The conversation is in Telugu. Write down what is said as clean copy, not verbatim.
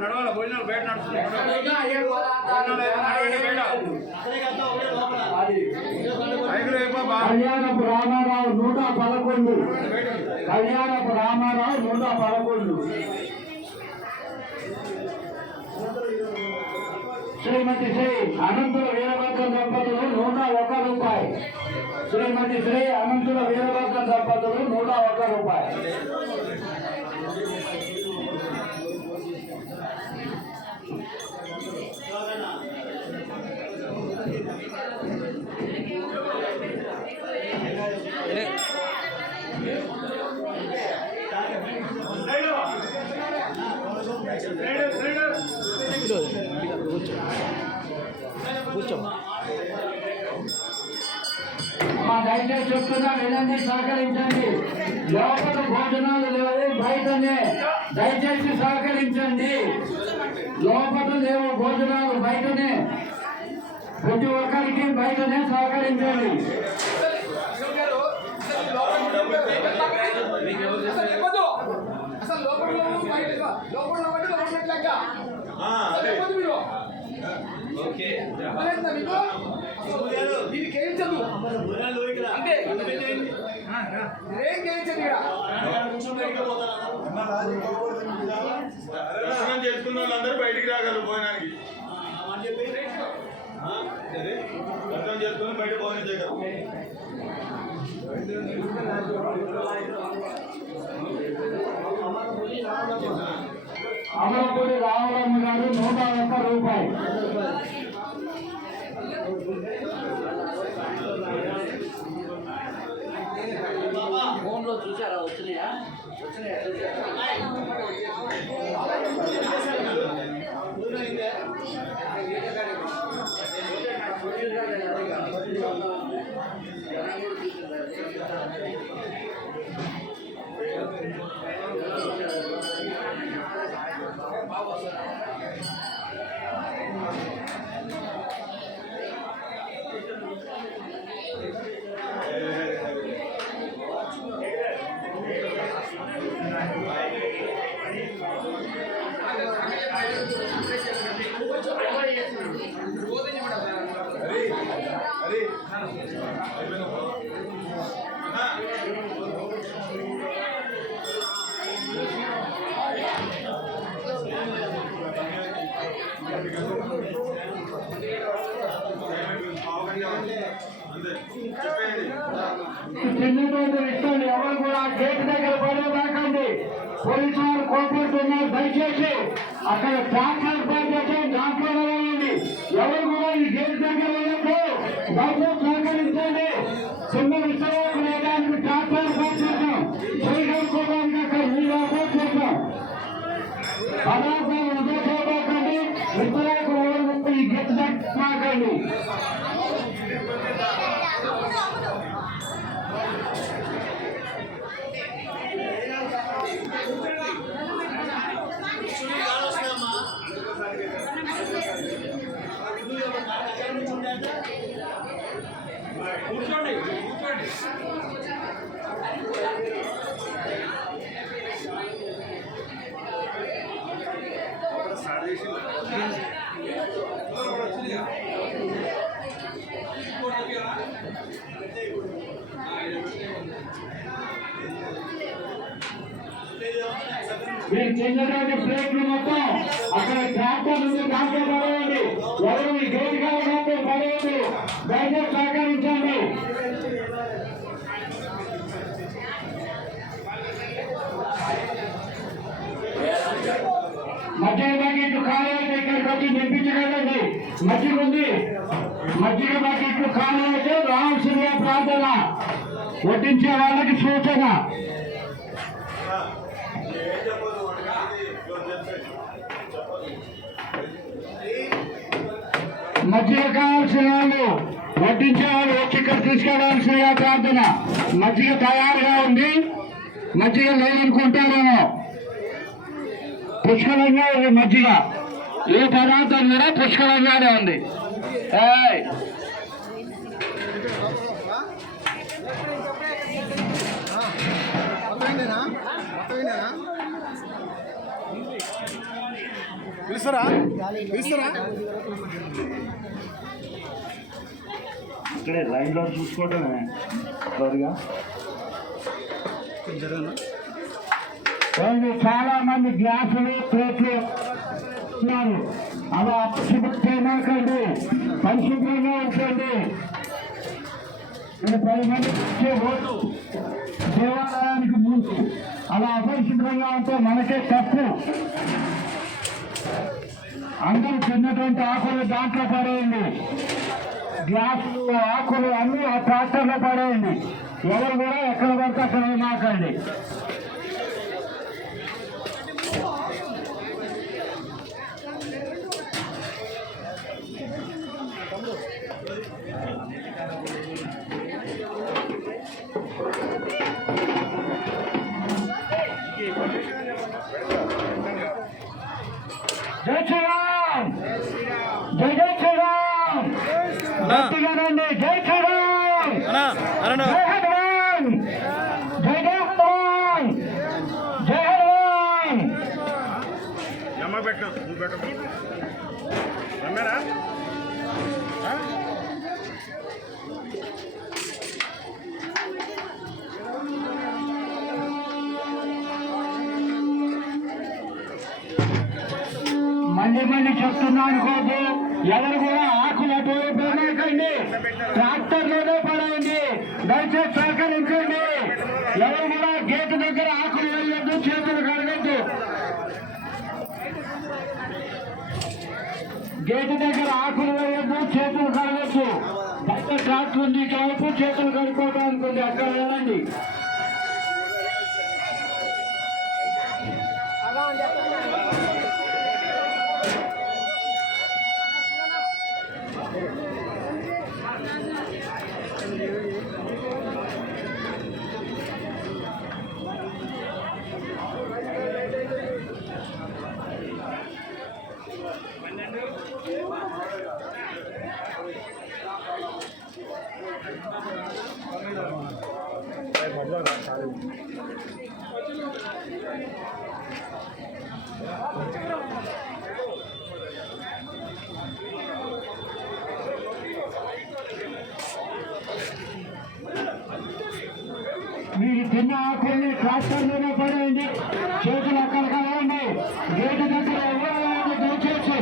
నడవాలి భోజనాలు బయట కళ్యాణపు రామారావు 111 కళ్యాణపు రామారావు 111 శ్రీమతి శ్రీ అనంతుల వీరభద్ర దంపతులు 101 రూపాయి. శ్రీమతి శ్రీ అనంతుల వీరభద్ర దంపతులు 101 రూపాయి. దయచేసి చెప్తున్నా వినండి, సహకరించండి. లోపల భోజనాలు లేవు, బయటనే. దయచేసి సహకరించండి. లోపల లేవు భోజనాలు, బయటనే. ప్రతి ఒక్కరికి బయటనే సహకరించండి. చేసుకున్న వాళ్ళందరూ బయటికి రాగలరు భోజనానికి. అర్థం చేసుకుని బయట భోజనం చేయగలరు. అమలపూడి రామరామ గారు 101 రూపాయి. ఫోన్లో చూసారా? వచ్చినాయా? చిన్నటువంటి ఇష్టం ఎవరు కూడా గేట్ దగ్గర పడేదాకండి. పోలీసు వారు కోరుకుంటున్నారు, దయచేసి అక్కడ ట్రాక్టర్ పనిచేసే దాంట్లో వెళ్ళండి. ఎవరు కూడా ఈ గేట్ దగ్గర వెళ్ళదు, దయచేసి సహకరించండి. చిన్న విషయం లేదానికి ట్రాక్టర్ పనిచేసాం, చేయగలుకోవడానికి అక్కడ మీరు చేసాం. పదార్థాలు ఉదయకండి, ఇతరులకు ఈ గేట్ దగ్గర మాకండి. కూర్చోండి కూర్చోండి. మీరు చిన్నటువంటి ప్లేట్లు మొత్తం అక్కడ ట్రాక్టర్ నుంచి దాంట్లో పడేయండి. ఎవరు మీ గేట్ కావాలంటే పడేయండి. దయచేసి సహకరించండి. మధ్య బకెట్లు ఖాళీ అయితే ఇక్కడికి వచ్చి తెప్పించగలండి. మజ్జిగ ఉంది, మజ్జిగ బకెట్లు ఖాళీ అయితే రావాల్సిందిగా ప్రార్థన. వడ్డించే వాళ్ళకి సూచన. మజ్జిగ కావాల్సిన వాళ్ళు, వడ్డించే వాళ్ళు వచ్చి ఇక్కడ తీసుకెళ్లాల్సిందిగా ప్రార్థన. మజ్జిగ తయారుగా ఉంది, మజ్జిగ లేదనుకుంటారేమో. పుష్కలంగా ఉంది మజ్జిగ. ఈ పదార్థం కూడా పుష్కలంగానే ఉంది. ఏయ్ పిలుస్తారా ఇక్కడే లైన్ లో చూసుకోవటమే త్వరగా. చాలా మంది గ్లాసులు ప్లేట్లు ఉన్నారు. అలా అపరిశుభ్రండి, పరిశుభ్రంగా ఉంటుంది. 10 మంది వచ్చే ఓటు దేవాలయానికి ముందు అలా అపరిశుభ్రంగా ఉంటే మనకే తప్పు. అందరూ తిన్నటువంటి ఆకులు దాంట్లో పడేయండి, గ్లాసులు ఆకులు అన్ని ఆ ట్రాక్టర్లో పడేయండి. ఎవరు కూడా ఎక్కడ పడితే అక్కడ మాకండి. జై శ్రీరామ్, జై జై శ్రీరామ్, గట్టిగానండి. జై శ్రీరామ్, జై హనుమాన్, జై జై హనుమాన్, జై హనుమాన్. మళ్ళీ చెప్తున్నాను కోపు, ఎవరు కూడా ఆకులు అటు పెట్టకండి, ట్రాక్టర్లోనే పడండి. దయచేసి సహకరించండి. ఎవరు కూడా గేటు దగ్గర ఆకులు వెళ్ళొద్దు, చేతులు కడగద్దు. గేటు దగ్గర ఆకులు వేయద్దు, చేతులు కడగద్దు. పెద్ద ట్రాక్టర్ ఉంది కాబట్టి చేతులు కడుక్కోవడానికి ఉంది, అక్కడ వెళ్ళండి. మీరు తిన్న ఆకుల్ని ట్రాక్టర్లోనే పడేయండి, చేతులు అక్కడ కలవండి. గేటు దగ్గర ఎవరు దయచేసి.